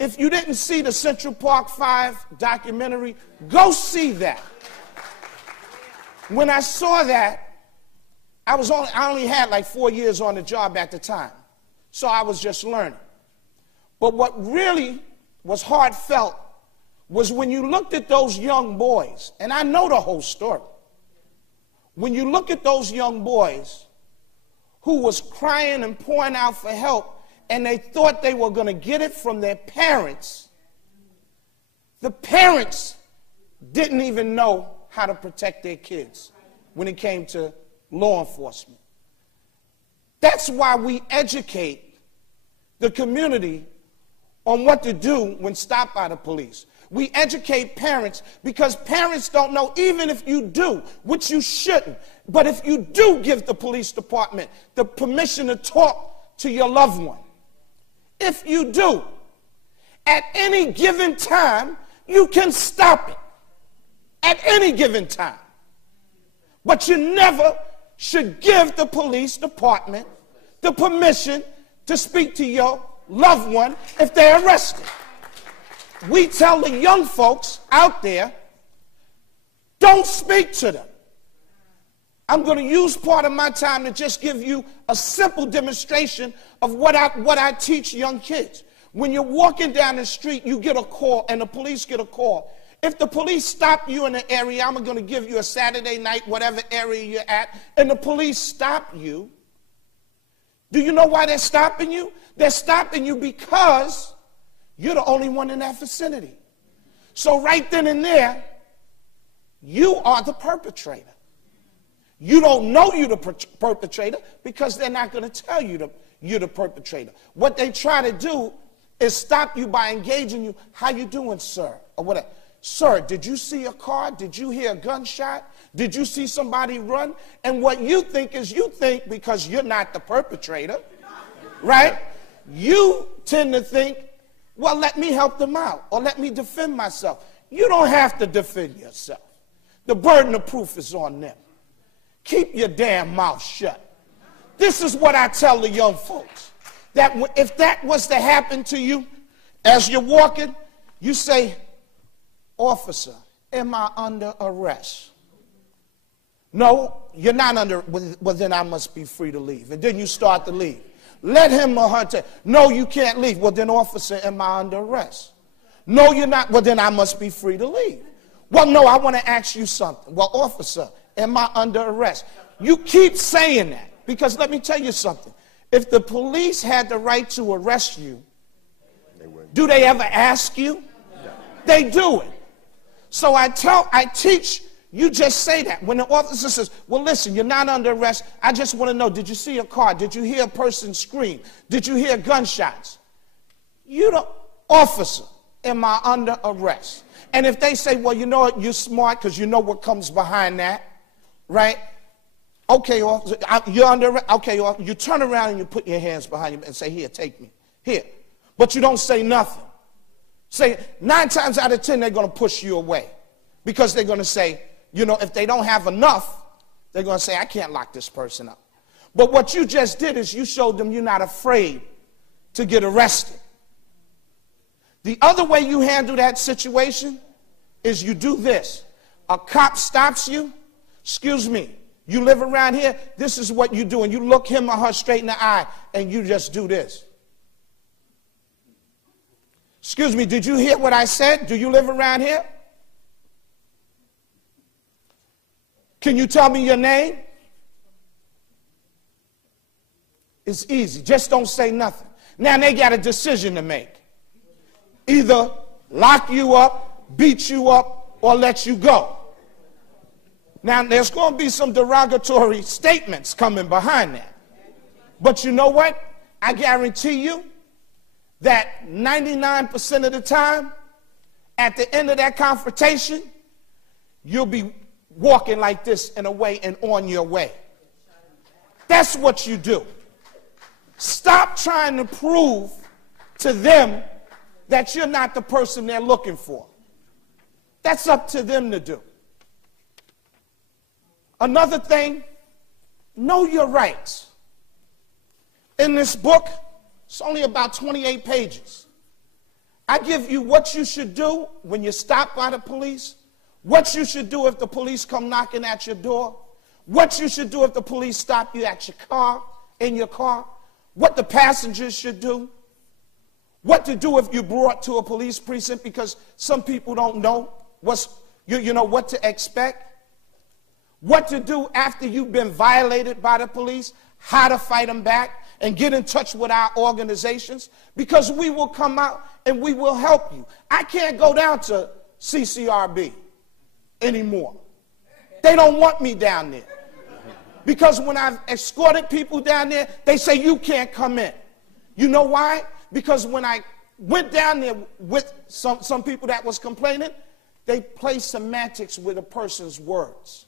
If you didn't see the Central Park 5 documentary, go see that. When I saw that, I only had like 4 years on the job at the time, so I was just learning. But what really was heartfelt was when you looked at those young boys, and I know the whole story. When you look at those young boys who was crying and pouring out for help, and they thought they were going to get it from their parents, the parents didn't even know how to protect their kids when it came to law enforcement. That's why we educate the community on what to do when stopped by the police. We educate parents because parents don't know, even if you do, which you shouldn't, but if you do give the police department the permission to talk to your loved one, if you do, at any given time, you can stop it. At any given time. But you never should give the police department the permission to speak to your loved one if they're arrested. We tell the young folks out there, don't speak to them. I'm going to use part of my time to just give you a simple demonstration of what I teach young kids. When you're walking down the street, you get a call, and the police get a call. If the police stop you in an area, I'm going to give you a Saturday night, whatever area you're at, and the police stop you, do you know why they're stopping you? They're stopping you because you're the only one in that vicinity. So right then and there, you are the perpetrator. You don't know you're the perpetrator because they're not going to tell you you're the perpetrator. What they try to do is stop you by engaging you. How you doing, sir? Or whatever. Sir, did you see a car? Did you hear a gunshot? Did you see somebody run? And what you think is you think, because you're not the perpetrator, right? You tend to think, well, let me help them out, or let me defend myself. You don't have to defend yourself. The burden of proof is on them. Keep your damn mouth shut. This is what I tell the young folks, that if that was to happen to you as you're walking, you say, officer, am I under arrest? No, you're not under, well then I must be free to leave. And then you start to leave. Let him or her tell, no, you can't leave. Well then, officer, am I under arrest? No, you're not. Well then I must be free to leave. Well, no, I want to ask you something. Well, officer, am I under arrest? You keep saying that because let me tell you something. If the police had the right to arrest you, do they ever ask you? No. They do it. So I teach, you just say that. When the officer says, well, listen, you're not under arrest. I just want to know, did you see a car? Did you hear a person scream? Did you hear gunshots? You the officer, am I under arrest? And if they say, well, you know what, you're smart because you know what comes behind that, right? Okay, officer, you're under arrest. Okay, officer, you turn around and you put your hands behind you and say, here, take me. Here. But you don't say nothing. Say 9 times out of 10, they're going to push you away because they're going to say, you know, if they don't have enough, they're going to say, I can't lock this person up. But what you just did is you showed them you're not afraid to get arrested. The other way you handle that situation is you do this. A cop stops you. Excuse me, you live around here? This is what you do. And you look him or her straight in the eye and you just do this. Excuse me, did you hear what I said? Do you live around here? Can you tell me your name? It's easy. Just don't say nothing. Now they got a decision to make. Either lock you up, beat you up, or let you go. Now there's going to be some derogatory statements coming behind that. But you know what? I guarantee you that 99% of the time, at the end of that confrontation, you'll be walking like this in a way and on your way. That's what you do. Stop trying to prove to them that you're not the person they're looking for. That's up to them to do. Another thing, know your rights. In this book, it's only about 28 pages. I give you what you should do when you're stopped by the police, what you should do if the police come knocking at your door, what you should do if the police stop you at your car, in your car, what the passengers should do, what to do if you're brought to a police precinct, because some people don't know what to expect, what to do after you've been violated by the police, how to fight them back, and get in touch with our organizations, because we will come out and we will help you. I can't go down to CCRB anymore. They don't want me down there. Because when I've escorted people down there, they say, you can't come in. You know why? Because when I went down there with some people that was complaining, they play semantics with a person's words.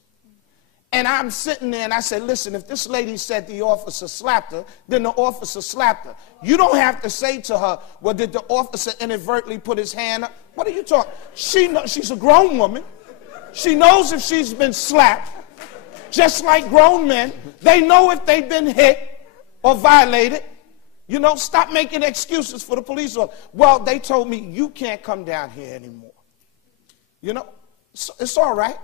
And I'm sitting there and I said, listen, if this lady said the officer slapped her, then the officer slapped her. You don't have to say to her, well, did the officer inadvertently put his hand up? What are you talking? She's a grown woman. She knows if she's been slapped, just like grown men. They know if they've been hit or violated. You know, stop making excuses for the police officer. Well, they told me you can't come down here anymore. You know, it's all right.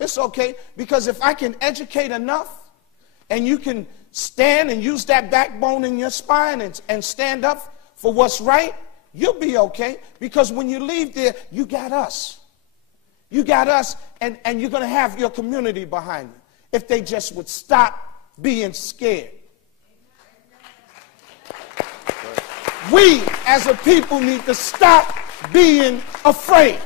It's okay, because if I can educate enough and you can stand and use that backbone in your spine and stand up for what's right, you'll be okay, because when you leave there, you got us. You got us, and you're going to have your community behind you if they just would stop being scared. We, as a people, need to stop being afraid.